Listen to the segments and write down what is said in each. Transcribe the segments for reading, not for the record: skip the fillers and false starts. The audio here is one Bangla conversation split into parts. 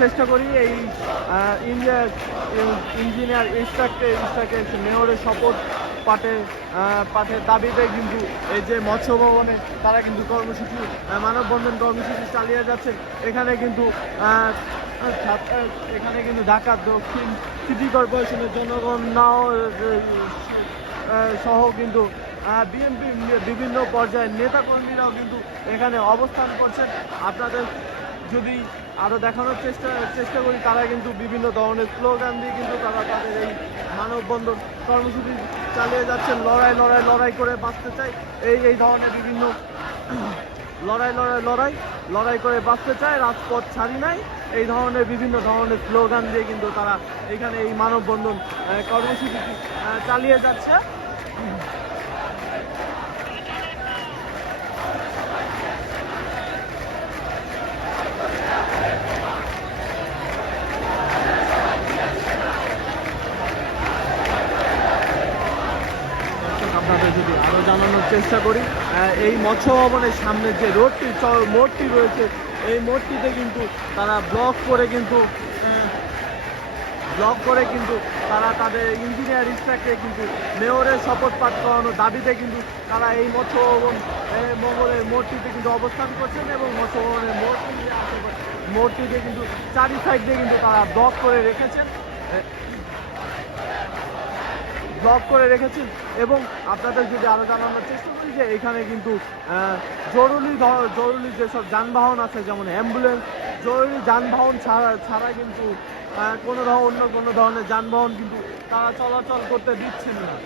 চেষ্টা করি এই ইঞ্জিনিয়ার ইস্টাকে মেয়রের শপথ পাঠের দাবিতে কিন্তু এই যে মৎস্য ভবনে তারা কিন্তু কর্মসূচি মানববন্ধন কর্মসূচি চালিয়ে যাচ্ছে। এখানে কিন্তু ঢাকা দক্ষিণ সিটি কর্পোরেশনের জনগণ সহ কিন্তু বিএনপি বিভিন্ন পর্যায়ের নেতাকর্মীরাও কিন্তু এখানে অবস্থান করছেন। আপনাদের যদি আরও দেখানোর চেষ্টা করি, তারা কিন্তু বিভিন্ন ধরনের স্লোগান দিয়ে কিন্তু তারা তাদের এই মানববন্ধন কর্মসূচি চালিয়ে যাচ্ছেন। লড়াই করে বাঁচতে চাই, এই ধরনের বিভিন্ন লড়াই করে বাঁচতে চায়, রাজপথ ছাড়ি নাই, এই ধরনের বিভিন্ন ধরনের স্লোগান দিয়ে কিন্তু তারা এখানে এই মানববন্ধন কর্মসূচি চালিয়ে যাচ্ছে। আপনাদের যদি আরও জানানোর চেষ্টা করি, এই মৎস্য ভবনের সামনে যে মোড়টি রয়েছে, এই মোড়টিতে কিন্তু তারা ব্লক করে তারা তাদের ইঞ্জিনিয়ার ইস্টাকে কিন্তু মেয়রের শপথ পাঠ করানোর দাবিতে কিন্তু তারা এই মৎস্য ভবন মঙ্গলের মোড়টিতে কিন্তু অবস্থান করছেন এবং মৎস্য ভবনের মোড়টিতে কিন্তু চারি সাইড দিয়ে কিন্তু তারা ব্লক করে রেখেছেন এবং আপনাদের যদি আরো জানানোর চেষ্টা করি যে এখানে কিন্তু জরুরি যেসব যানবাহন আছে, যেমন অ্যাম্বুলেন্স, জরুরি যানবাহন ছাড়া কিন্তু অন্য কোনো ধরনের যানবাহন কিন্তু তারা চলাচল করতে দিচ্ছিল না।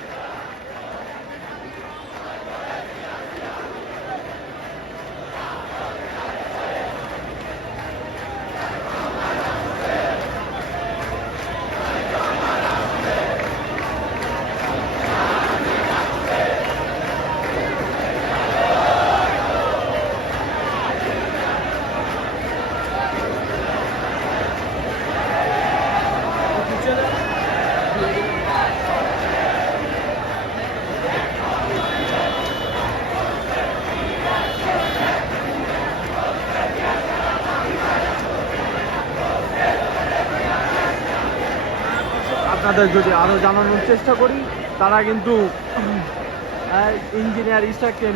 আপনাদের যদি আরো জানানোর চেষ্টা করি, তারা কিন্তু ইঞ্জিনিয়ার ইস্টাকে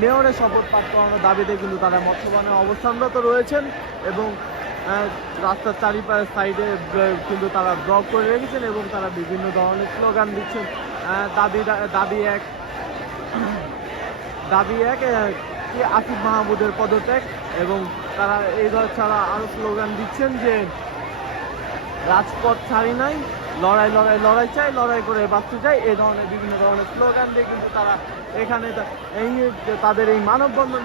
মেয়রের শপথ পাঠ করানোর দাবিতে কিন্তু তারা মৎস্যভবনে অবস্থানরত রয়েছেন এবং রাস্তার চারিপাশের সাইডে কিন্তু তারা ব্লক করে রেখেছেন এবং তারা বিভিন্ন ধরনের স্লোগান দিচ্ছেন। দাবি এক আসিফ মাহমুদের পদত্যাগ, এবং তারা এই ছাড়া আরো স্লোগান দিচ্ছেন যে রাজপথ ছাড়ি নাই, লড়াই চাই, লড়াই করে বাঁচতে চাই, এই ধরনের বিভিন্ন ধরনের স্লোগান দিয়ে কিন্তু তারা এখানে তাদের এই মানববন্ধন